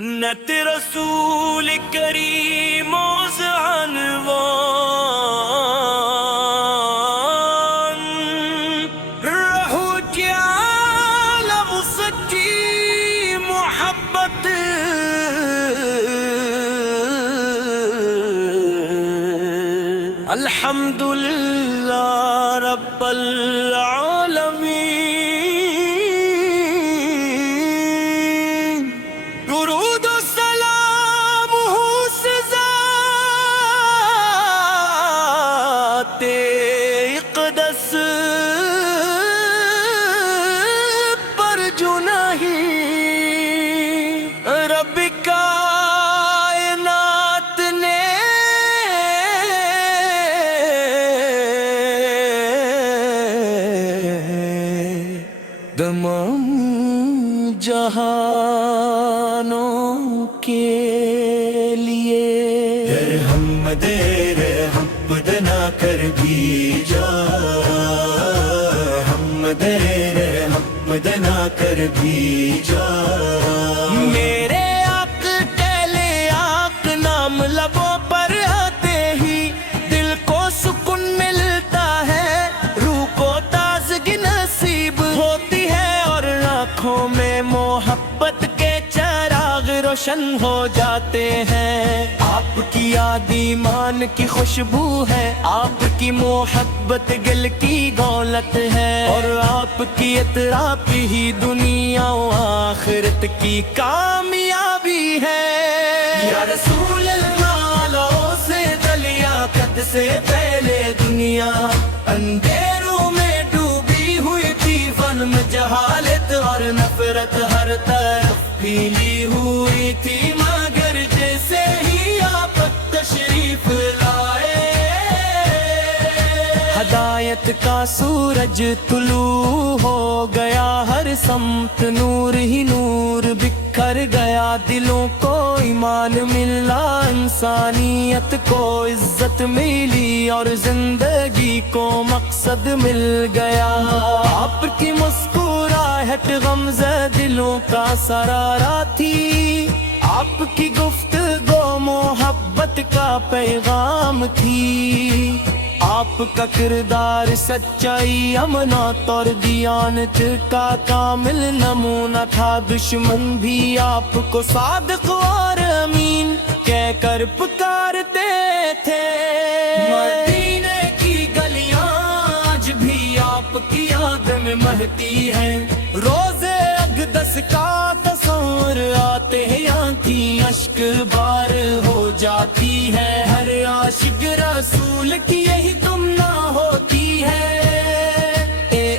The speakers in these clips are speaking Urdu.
نت رسول کریم عنوان رہو کیا لفظ کی محبت الحمدللہ رب العالمین درود و سلام ہو سے ذات اقدس پر جو نہیں رب کائنات نے تمام جہانوں کے لیے رحم بدنا کر بھی جا ہم رحم بدنا کر بھی جا میرے آق کہلے آق نام لبوں پر آتے ہی دل کو سکون ملتا ہے روح کو تازگی نصیب ہوتی ہے اور آنکھوں میں محبت کے چراغ روشن ہو جاتے ہیں آپ کی یاد ایمان کی خوشبو ہے آپ کی محبت گل کی دولت ہے اور آپ کی اطراف ہی دنیا و آخرت کی کامیابی ہے یا رسول اللہ لو سے دلیا قد سے پہلے دنیا اندھیروں میں ڈوبی ہوئی تھی ظلم جہالت اور نفرت ہر طرف پھیلی ہوئی تھی مگر جیسے ہی آپ تشریف لائے ہدایت کا سورج طلوع ہو گیا ہر سمت نور ہی نور بکھر گیا دلوں کو ایمان ملا انسانیت کو عزت ملی اور زندگی کو مقصد مل گیا آپ کی مسکراہٹ غمزہ دلوں کا سرارا تھی آپ کی گفتگو محبت کا پیغام تھی آپ کا کردار سچائی امانت اور دیانت کا کامل نمونہ تھا دشمن بھی آپ کو صادق اور امین کہہ کر پکارتے تھے مدینے کی گلیاں آج بھی آپ کی یاد میں مہتی ہیں روزے اقدس کا تصور آتے ہیں آنکھیں اشک بار ہو جاتی ہے ہر عاشق رسول کی یہی تمنا ہوتی ہے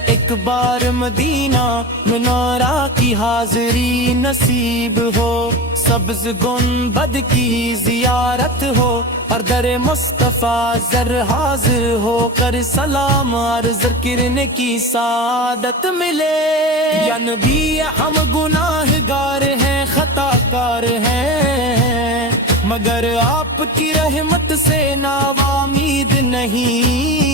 ایک بار مدینہ منارہ کی حاضری نصیب ہو سبز گنبد کی زیارت ہو اور در مصطفیٰ زر حاضر ہو کر سلام عرض کرنے کی سعادت ملے یا نبی ہم گناہگار ہیں خطا کار ہیں مگر آپ کی رحمت سے ناامید نہیں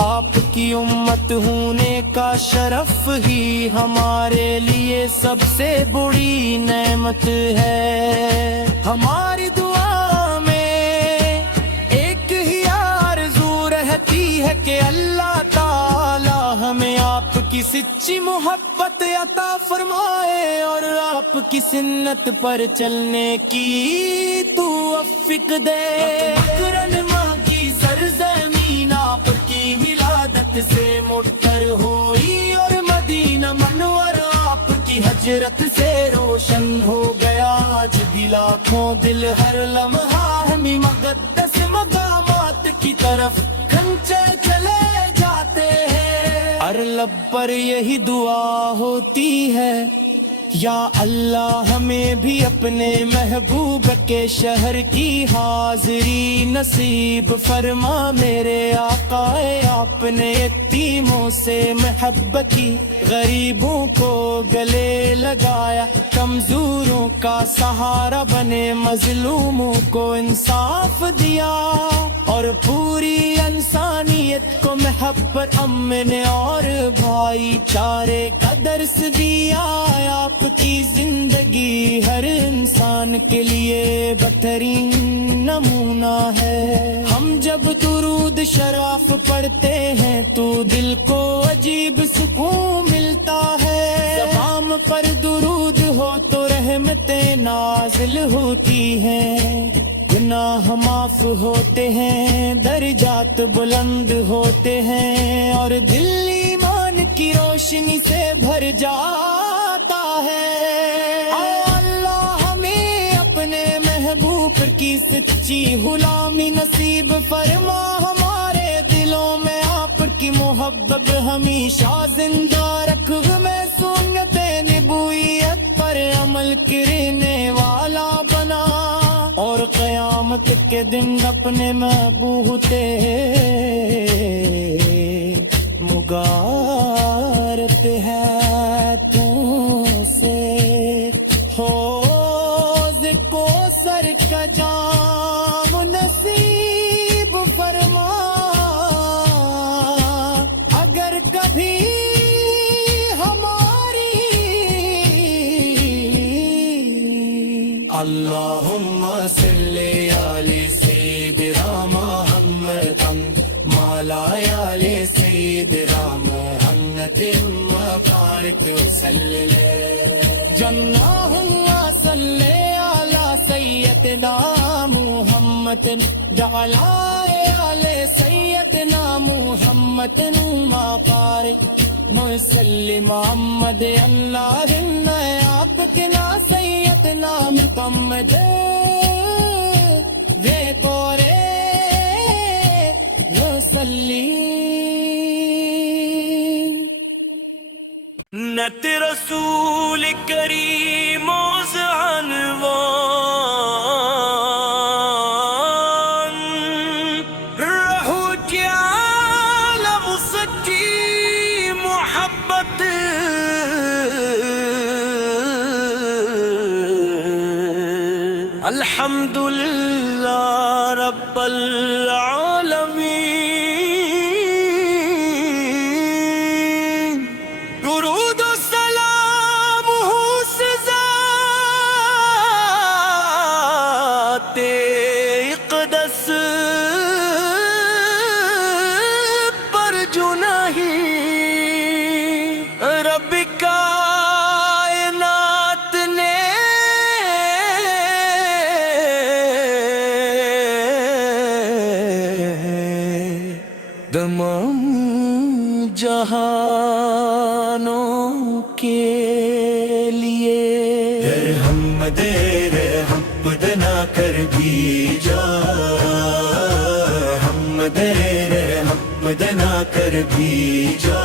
آپ کی امت ہونے کا شرف ہی ہمارے لیے سب سے بڑی نعمت ہے ہماری دعا میں ایک ہی آرزو رہتی ہے کہ اللہ تعالی ہمیں آپ کی سچی محبت عطا فرمائے اور آپ کی سنت پر چلنے کی توفیق دے مکرن ماں کی سرزمین آپ کی ولادت سے مٹر ہوئی اور مدینہ منور آپ کی ہجرت سے روشن ہو گیا آج بھی لاکھوں دل ہر لمحہ ہمیں مقدس مقامات کی طرف کھنچے چلے جاتے ہیں ہر لب پر یہی دعا ہوتی ہے یا اللہ ہمیں بھی اپنے محبوب کے شہر کی حاضری نصیب فرما میرے آقا آپ نے یتیموں سے محبت کی غریبوں کو گلے لگایا کمزوروں کا سہارا بنے مظلوموں کو انصاف دیا اور پوری انسانیت کو محبت امن اور بھائی چارے کا درس دیا آپ کی زندگی ہر انسان کے لیے بہترین نمونہ ہے۔ ہم جب درود شرف پڑھتے ہیں تو دل کو عجیب سکون ملتا ہے۔ زبان پر درود ہو تو رحمتیں نازل ہوتی ہیں، گناہ معاف ہوتے ہیں، درجات بلند ہوتے ہیں، اور دل ایمان کی روشنی سے بھر جاتا ہے۔ اللہ ہمیں اپنے محبوب کی سچی غلامی نصیب فرما، ہمارے دلوں میں آپ کی محبت ہمیشہ زندہ رکھ، میں سنت نبویت پر عمل کرنے والا بنا، اور قیامت کے دن اپنے محبوب مغارت ہے تم سے، حوض کوثر کا جام نصیب فرما، اگر کبھی اللہم صلی علی سیدنا محمد مولا علی سیدنا محمد وبارک وسلم، اللہم صلی علی سیدنا محمد وعلی علی سیدنا محمد وبارک وسلم محمد، اللہم آپ کے نا سیدنا محمد وے پورے وسلم۔ نت رسول کریم الحمدللہ رب العالمین، درود و سلام ہو سے ذات اقدس پر جو نہیں رب کائنات نے تمام جہانوں کے لیے رحم دے رحم نہ کر بھی جا، ہم دے رحم نہ کر بھی جا،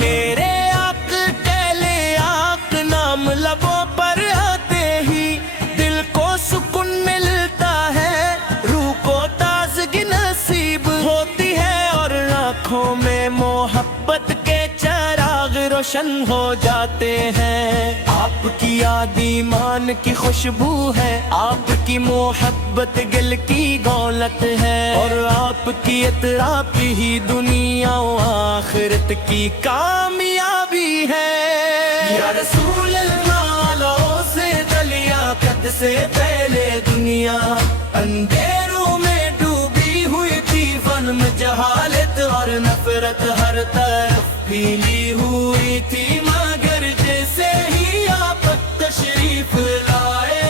میرے آق کہلے آق نام لبوں پر آتے ہی دل کو سکون ملتا ہے، روح کو تازگی نصیب ہوتی ہے، اور آنکھوں میں محبت کے چراغ روشن ہو جاتے ہیں۔ آپ کی یاد ایمان کی خوشبو ہے، آپ کی محبت گل کی دولت ہے، اور آپ کی اطراف ہی دنیا و آخرت کی کامیابی ہے۔ یا رسول اللہ لو سے دلیا قد سے پہلے دنیا اندھیروں میں ڈوبی ہوئی تھی، ظلم جہالت اور نفرت ہر طرف پھیلی ہوئی تھی، مگر جیسے ہی آپ تشریف لائے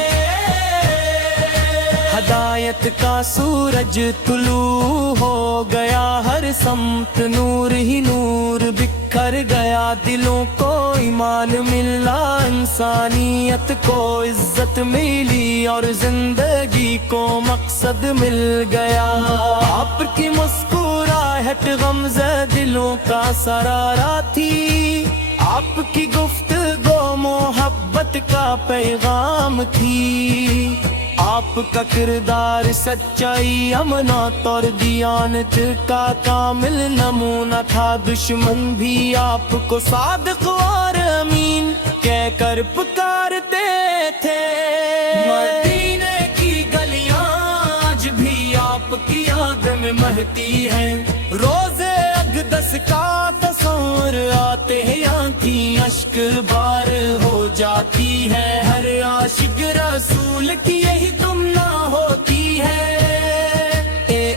ہدایت کا سورج طلوع ہو گیا، ہر سمت نور ہی نور بکھر گیا، دلوں کو ایمان ملا، انسانیت کو عزت ملی، اور زندگی کو مقصد مل گیا۔ آپ کی مسکراہٹ غمزہ دلوں کا سرارا تھی، آپ کی گفتگو محبت کا پیغام تھی، آپ کا کردار سچائی امانت اور دیانت کا کامل نمونہ تھا، دشمن بھی آپ کو صادق اور امین کہہ کر پکارتے تھے، مدینے کی گلیاں آج بھی آپ کی یاد میں مہتی ہیں، روزے اقدس کا تصور آتا ہوتے ہیں آنکھیں اشک بار ہو جاتی ہے، ہر عاشق رسول کی یہی تمنا ہوتی ہے۔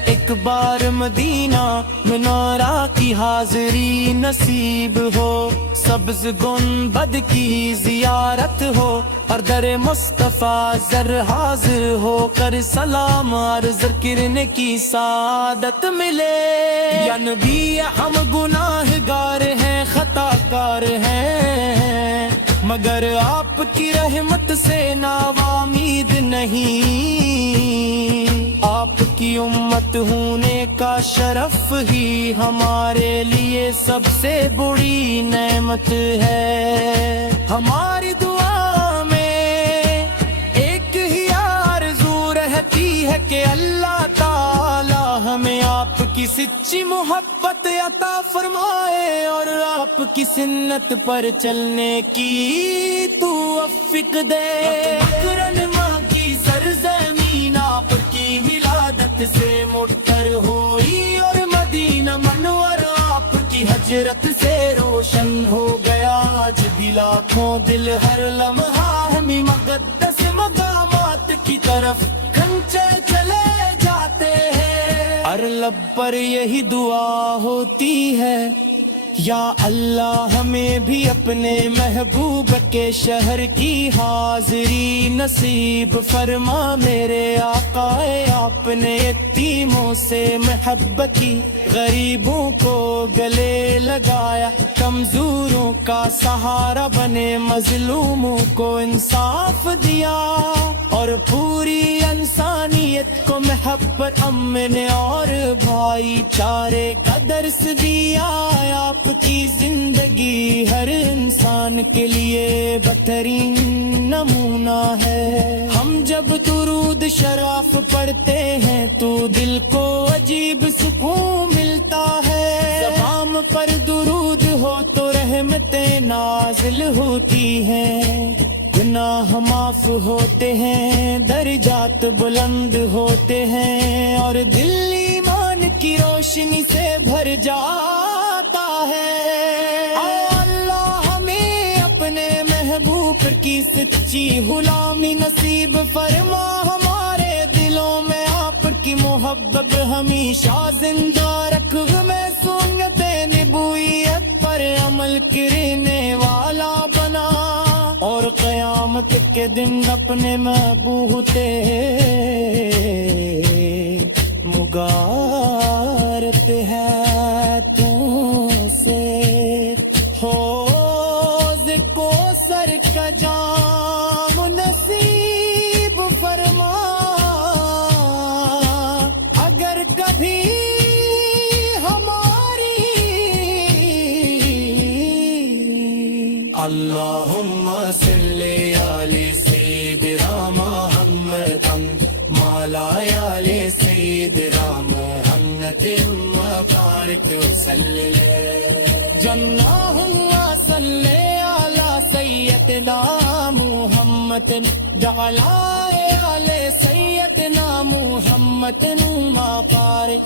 ایک بار مدینہ منارہ کی حاضری نصیب ہو، سبز گنبد کی زیارت ہو، اور در مصطفیٰ زر حاضر ہو کر سلام عرض کرنے کی سعادت ملے۔ یا نبی ہم گناہ گار ہیں خطا کار ہیں، مگر آپ کی رحمت سے ناامید نہیں، آپ کی امت ہونے کا شرف ہی ہمارے لیے سب سے بڑی نعمت ہے۔ ہماری دعا میں ایک ہی آرزو رہتی ہے کہ اللہ تعالی ہمیں آپ کی سچی محبت عطا فرمائے اور آپ کی سنت پر چلنے کی توفیق دے۔ مکرن ماں کی سرزمین آپ کی ولادت سے مٹر ہوئی، اور مدینہ منور آپ کی ہجرت سے روشن ہو گیا۔ آج بھی لاکھوں دل ہر لمحہ ہمیں مقدس مقامات کی طرف کھنچے چلے جاتے ہیں، ہر لب پر یہی دعا ہوتی ہے، یا اللہ ہمیں بھی اپنے محبوب کے شہر کی حاضری نصیب فرما۔ میرے آقا آپ نے یتیموں سے محبت کی، غریبوں کو گلے لگایا، کمزوروں کا سہارا بنے، مظلوموں کو انصاف دیا، اور پوری انسانیت کو محبت امن اور بھائی چارے کا درس دیا۔ آپ کی زندگی ہر انسان کے لیے بہترین نمونہ ہے۔ ہم جب درود شرف پڑھتے ہیں تو دل کو عجیب سکون ملتا ہے، زبان پر درود ہو تو رحمتیں نازل ہوتی ہیں، گناہ معاف ہوتے ہیں، درجات بلند ہوتے ہیں، اور دل ایمان کی روشنی سے بھر جاتا ہے۔ اللہ ہمیں اپنے محبوب کی سچی غلامی نصیب فرما، ہمارے دلوں میں آپ کی محبت ہمیشہ زندہ رکھ، میں سنت نبویت پر عمل کرنے والا بنا، اور قیامت کے دن اپنے محبوب مغارت ہے تم سے، حوض کوثر کا جام نصیب فرما، اگر کبھی ہماری اللہم صلی علی سیدنا محمد مولا علی سیدنا محمد مبارک وسلم، اللہم صلی علی سیدنا محمد علی سیدنا محمد مبارک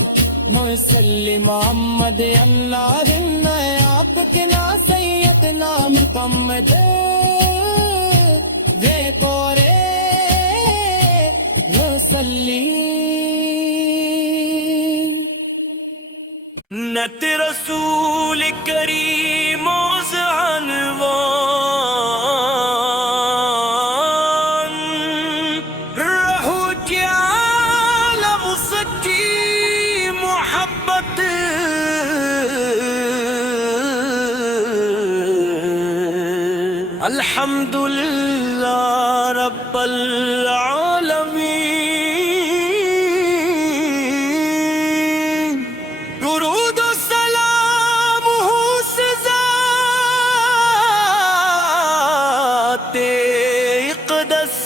وسلم محمد، اللہم آپ کے نا سیدنا محمد وے کورے وسلم۔ نت رسول کریم عنوان، رہو کیا لفظ کی محبت، الحمدللہ رب العالمین، درود و سلام ہو سے ذات اقدس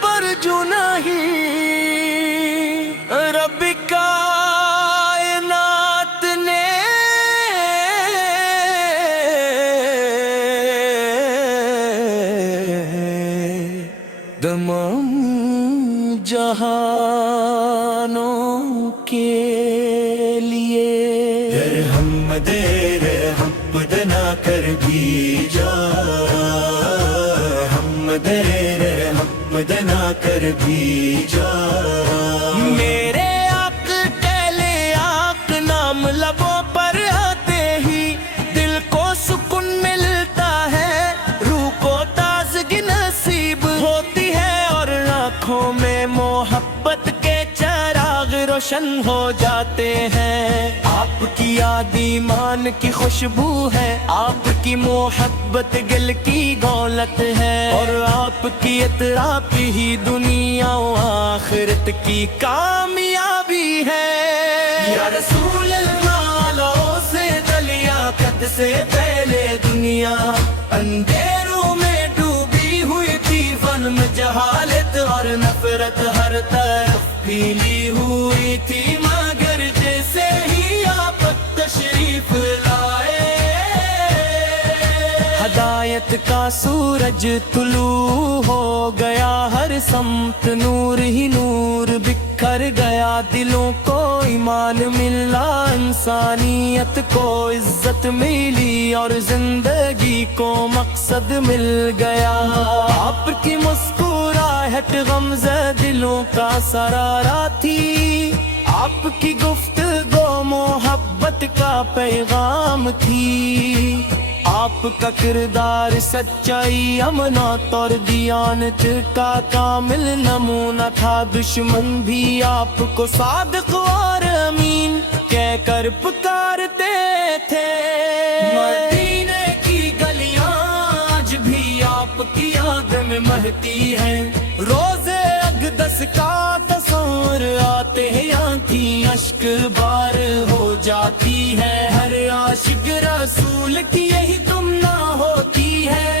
پر جو نہیں رب کائنات نے تمام جہانوں کے لیے بدنا کر بھی جا. میرے آق کہلے آق نام لبوں پر آتے ہی دل کو سکون ملتا ہے، روح کو تازگی نصیب ہوتی ہے، اور آنکھوں میں محبت کے چراغ روشن ہو جاتے ہیں. آپ کی یاد ایمان کی خوشبو ہے، آپ کی محبت گل کی دولت ہے، اور آپ کی اطراف ہی دنیا و آخرت کی کامیابی ہے. یا رسول اللہ لو سے دلیا قد سے پہلے دنیا اندھیروں میں ڈوبی ہوئی تھی، فن میں جہالت اور نفرت ہر طرف پھیلی ہوئی تھی، مگر جیسے ہی آپ تشریف لائے ہدایت کا سورج طلوع ہو گیا، ہر سمت نور ہی نور بکھر گیا، دلوں کو ایمان ملا، انسانیت کو عزت ملی، اور زندگی کو مقصد مل گیا. آپ کی مسکراہٹ غمزہ دلوں کا سرارا تھی، آپ کی گفتگو محبت کا پیغام تھی، آپ کا کردار سچائی امانت اور دیانت کا کامل نمونہ تھا. دشمن بھی آپ کو صادق اور امین کہہ کر پکارتے تھے. مدینے کی گلیاں آج بھی آپ کی یاد میں مہتی ہیں، روزے اقدس کا تصور آتے ہیں، آنکھیں اشک بار ہو جاتی ہے، ہر عاشق رسول کی یہی تمنا ہوتی ہے.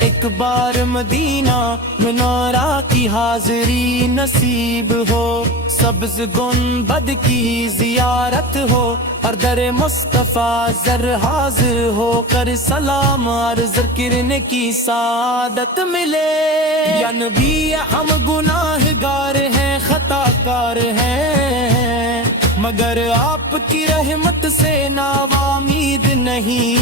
ایک بار مدینہ منارہ کی حاضری نصیب ہو، سبز گنبد کی زیارت ہو، ہر در مصطفیٰ زر حاضر ہو کر سلام عرض کرنے کی سعادت ملے. یا نبی ہم گناہ گار ہیں، خطا کار ہیں، مگر آپ کی رحمت سے ناامید نہیں.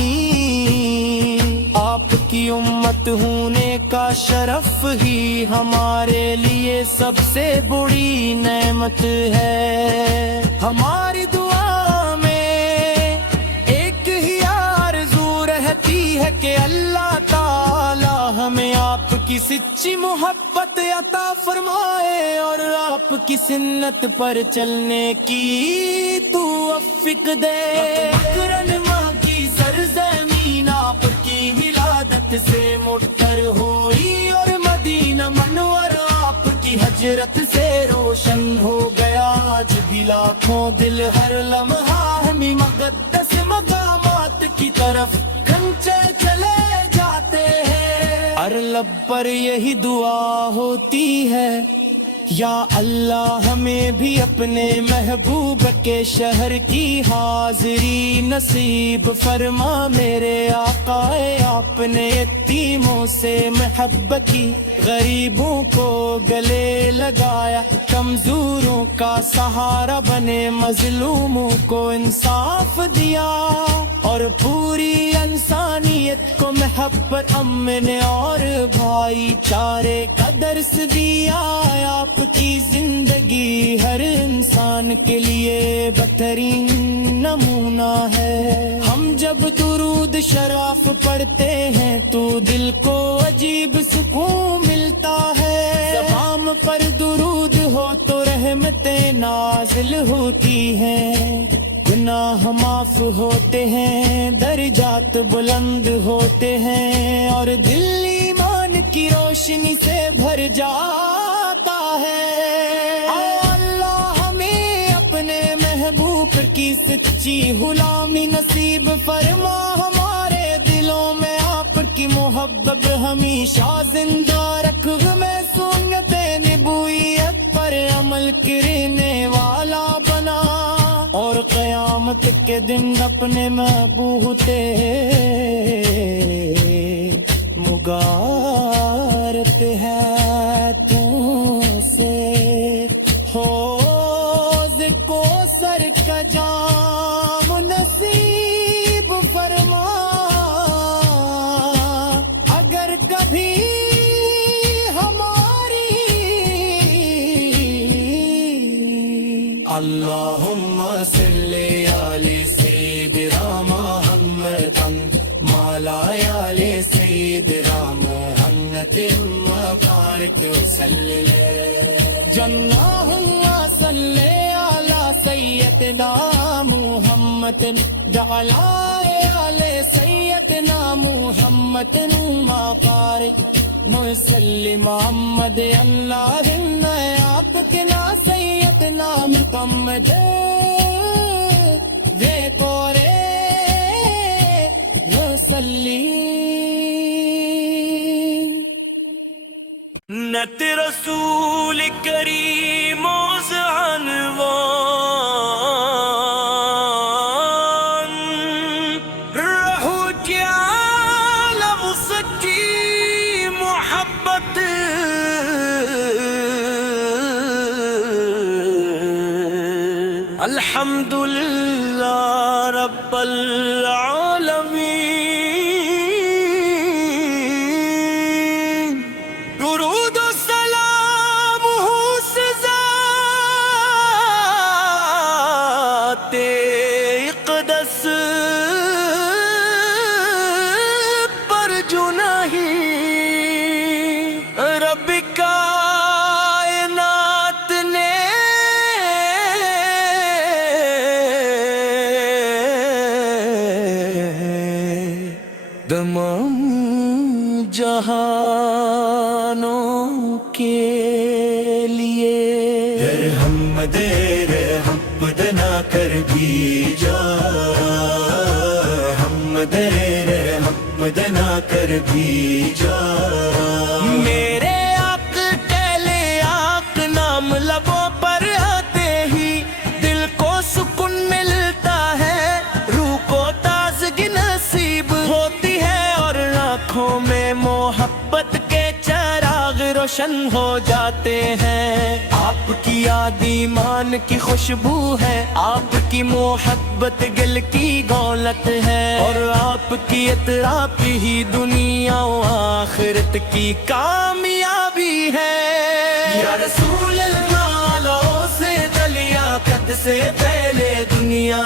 آپ کی امت ہونے کا شرف ہی ہمارے لیے سب سے بڑی نعمت ہے. ہماری دعا میں ایک ہی آرزو رہتی ہے کہ اللہ تعالی ہمیں آپ کی سچی محبت عطا فرمائے، اور آپ کی سنت پر چلنے کی توفیق دے. مکرن ماں کی سرزمین آپ کی ولادت سے مٹر ہوئی، اور مدینہ منور آپ کی ہجرت سے روشن ہو گیا. آج بھی لاکھوں دل ہر لمحہ ہمیں مقدس مقامات کی طرف کھنچے چلے جاتے ہیں. ہر لب پر یہی دعا ہوتی ہے، یا اللہ ہمیں بھی اپنے محبوب کے شہر کی حاضری نصیب فرما. میرے آقا آپ نے یتیموں سے محبت کی، غریبوں کو گلے لگایا، کمزوروں کا سہارا بنے، مظلوموں کو انصاف دیا، اور پوری انسانیت کو محبت امن اور بھائی چارے کا درس دیا. آپ کی زندگی ہر انسان کے لیے بہترین نمونہ ہے. ہم جب درود شرف پڑھتے ہیں تو دل کو عجیب سکون ملتا ہے. زبان پر درود ہو تو رحمتیں نازل ہوتی ہیں، گناہ معاف ہوتے ہیں، درجات بلند ہوتے ہیں، اور دل ایمان کی روشنی سے بھر جاتا ہے. اللہ ہمیں اپنے محبوب کی سچی غلامی نصیب فرما. ہمارے دلوں میں آپ کی محبت ہمیشہ زندہ رکھ، میں سنت نبویت پر عمل کرنے والا بنا، اور قیامت کے دن اپنے محبوب مغارت ہے تم سے. حوض کوثر کا جام نصیب فرما، اگر کبھی آل سیدنا محمد مبارک وسلم اللهم صل على سيدنا محمد وعلى آل سيدنا محمد مبارك وسلم محمد اللهم عبدنا سيدنا محمد وقرے وسلم نت رسول کریم عنوان رہو کیا لفظ کی محبت الحمدللہ رب العالمین درود و سلام ہو سے ذات اقدس پر جو نہیں رب کائنات نے تمام جہانوں کے لیے رحم دے رحم نہ کر بھی جا رحم دے رحم نہ کر بھی جا میرے آق کہلے آق نام لبوں پر آتے ہی دل کو سکون ملتا ہے روح کو تازگی نصیب ہوتی ہے اور آنکھوں میں محبت کے چراغ روشن ہو جاتے ہیں آپ کی یاد ایمان کی خوشبو ہے آپ کی محبت گل کی دولت ہے اور آپ کی اطراف ہی دنیا و آخرت کی کامیابی ہے یا رسول اللہ لو سے دلیا قد سے پہلے دنیا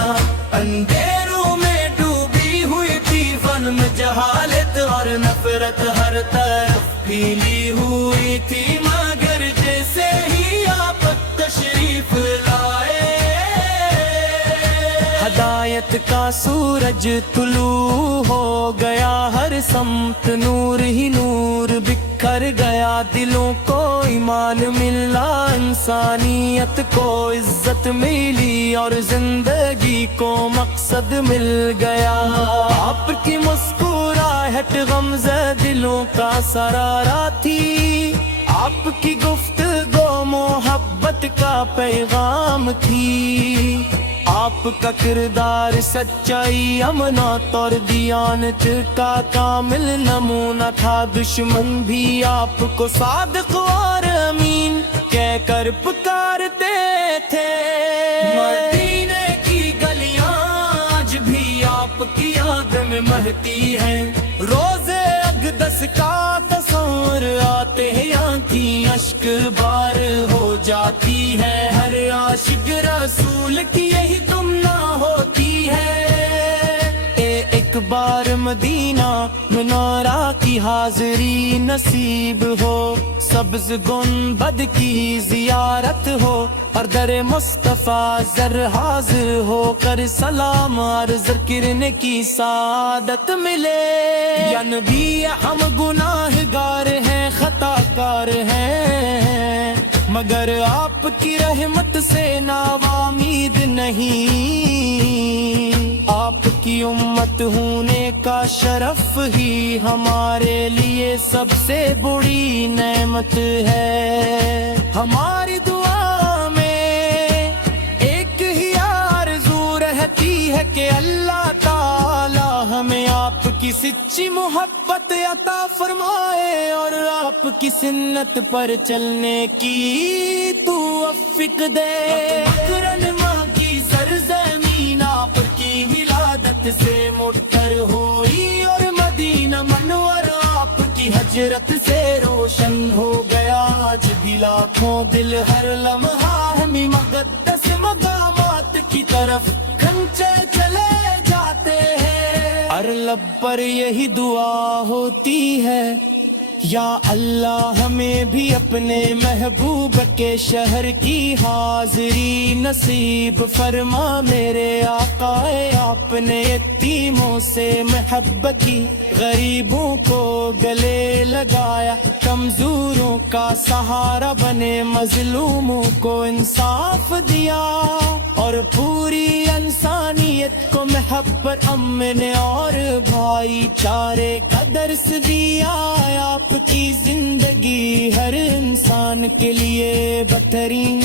اندھیروں میں ڈوبی ہوئی تھی فن میں جہالت اور نفرت ہر طرف پھیلی ہوئی تھی مگر جیسے ہی آپ تشریف لائے ہدایت کا سورج طلوع ہو گیا ہر سمت نور ہی نور بکھر گیا دلوں کو ایمان ملا انسانیت کو عزت ملی اور زندگی کو مقصد مل گیا آپ کی مسکراہٹ غمزہ دلوں کا سرارا تھی آپ کی گفتگو محبت کا پیغام تھی آپ کا کردار سچائی امانت اور دیانت کا کامل نمونہ تھا دشمن بھی آپ کو صادق اور امین کہہ کر پکارتے تھے مدینے کی گلیاں آج بھی آپ کی یاد میں مہتی ہیں روزے اقدس کا تصور آتے ہیں آنکھیں اشک بار ہو جاتی ہے ہر عاشق رسول کی یہی تمنا ہوتی ہے ایک بار مدینہ منارہ کی حاضری نصیب ہو سبز گنبد کی زیارت ہو اور در مصطفیٰ زر حاضر ہو کر سلام عرض کرنے کی سعادت ملے یا نبی ہم گناہگار ہیں خطا کار ہیں مگر آپ کی رحمت سے ناامید نہیں آپ کی امت ہونے کا شرف ہی ہمارے لیے سب سے بڑی نعمت ہے ہماری دعا میں ایک ہی آرزو رہتی ہے کہ اللہ تعالی ہمیں آپ کی سچی محبت عطا فرمائے اور آپ کی سنت پر چلنے کی توفیق دے مکرن ماں کی سرزمین آپ کی ولادت سے مٹر ہوئی اور مدینہ منور آپ کی ہجرت سے روشن ہو گیا آج بھی لاکھوں دل ہر لمحہ ہمیں مقدس مقامات کی طرف کھنچے چلے جاتے ہیں لب پر یہی دعا ہوتی ہے، یا اللہ ہمیں بھی اپنے محبوب کے شہر کی حاضری نصیب فرما۔ میرے آقا آپ نے یتیموں سے محبت کی، غریبوں کو گلے لگایا، کمزوروں کا سہارا بنے، مظلوموں کو انصاف دیا، اور پوری انسانیت کو محبت، امن اور بھائی چارے کا درس دیا۔ آپ کی زندگی ہر انسان کے لیے بہترین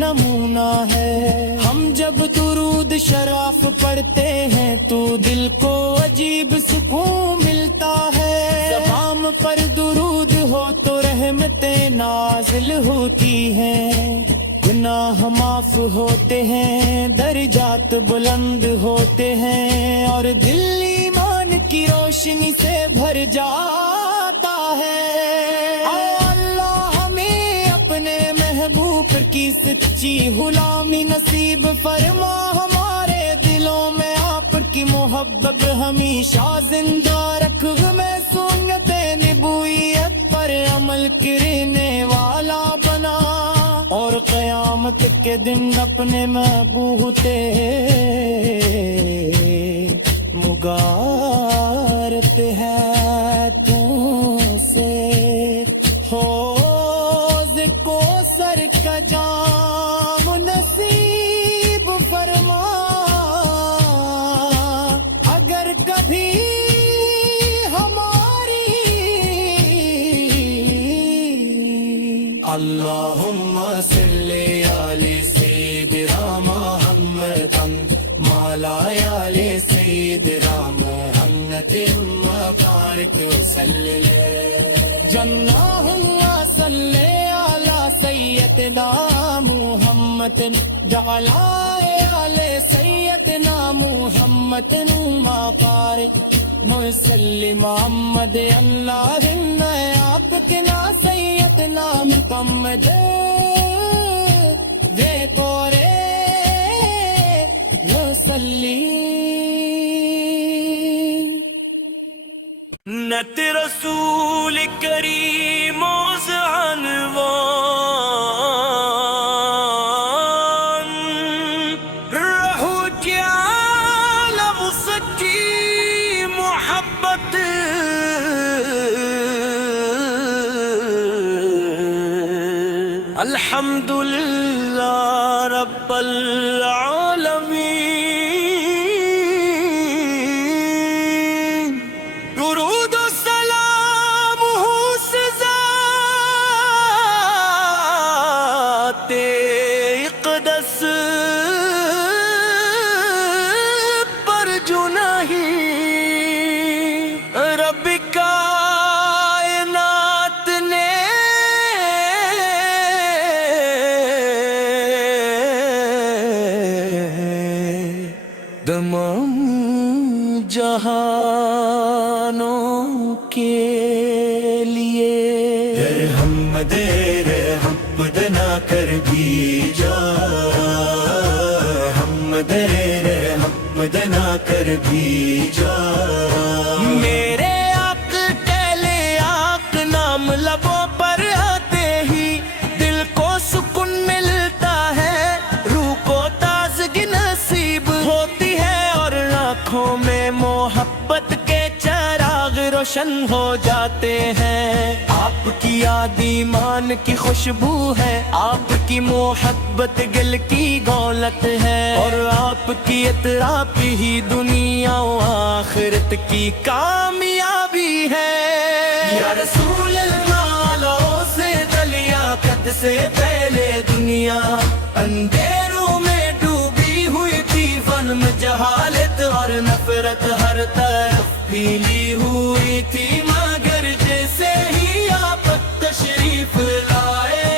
نمونہ ہے۔ ہم جب درود شرف پڑھتے ہیں تو دل کو عجیب سکون ملتا ہے۔ زبان پر درود ہو تو رحمتیں نازل ہوتی ہیں، گناہ معاف ہوتے ہیں، درجات بلند ہوتے ہیں، اور دل ایمان کی روشنی سے بھر جاتا ہے۔ اللہ ہمیں اپنے محبوب کی سچی غلامی نصیب فرما، ہمارے دلوں میں آپ کی محبت ہمیشہ زندہ رکھ، میں سنت نبویت پر عمل کرنے والا بنا، اور قیامت کے دن اپنے محبوب مغارت ہے تم سے، حوض کوثر کا جام نصیب فرما، اگر کبھی ہماری اللہم صلی علی سیدنا محمد مولا علی سیدنا محمد مبارک وسلم، اللہم صلی علی سیدنا محمد علی سیدنا محمد مبارک وسلم، محمد اللہم عبدنا سیدنا محمد وے تورے وسلم۔ نت رسول کریم عنوان، رہو کیا لفظ کی محبت، الحمدللہ رب العالمین، درود و سلام ہو سے ذات اقدس پر جو نہیں رب کائنات نے تمام جہانوں کے لیے رحم نہ کر بھی جا، رحم نہ کر بھی جا، میرے آق کہلے آق نام لبوں پر آتے ہی دل کو سکون ملتا ہے، روح کو تازگی نصیب ہوتی ہے، اور آنکھوں میں محبت کے چراغ روشن ہو جاتے ہیں۔ آپ کی یاد ایمان کی خوشبو ہے، آپ کی محبت گل کی دولت ہے، اور آپ کی اطراف ہی دنیا و آخرت کی کامیابی ہے۔ یا رسول اللہ سے دلیا قد سے پہلے دنیا اندھیروں میں ڈوبی ہوئی تھی، فن میں جہالت اور نفرت ہر طرف پھیلی ہوئی تھی، مگر جیسے ہی آپ تشریف لائے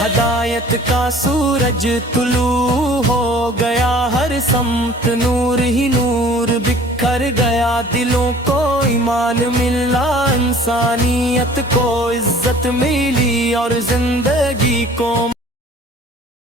ہدایت کا سورج طلوع ہو گیا، ہر سمت نور ہی نور بکھر گیا، دلوں کو ایمان ملا، انسانیت کو عزت ملی، اور زندگی کو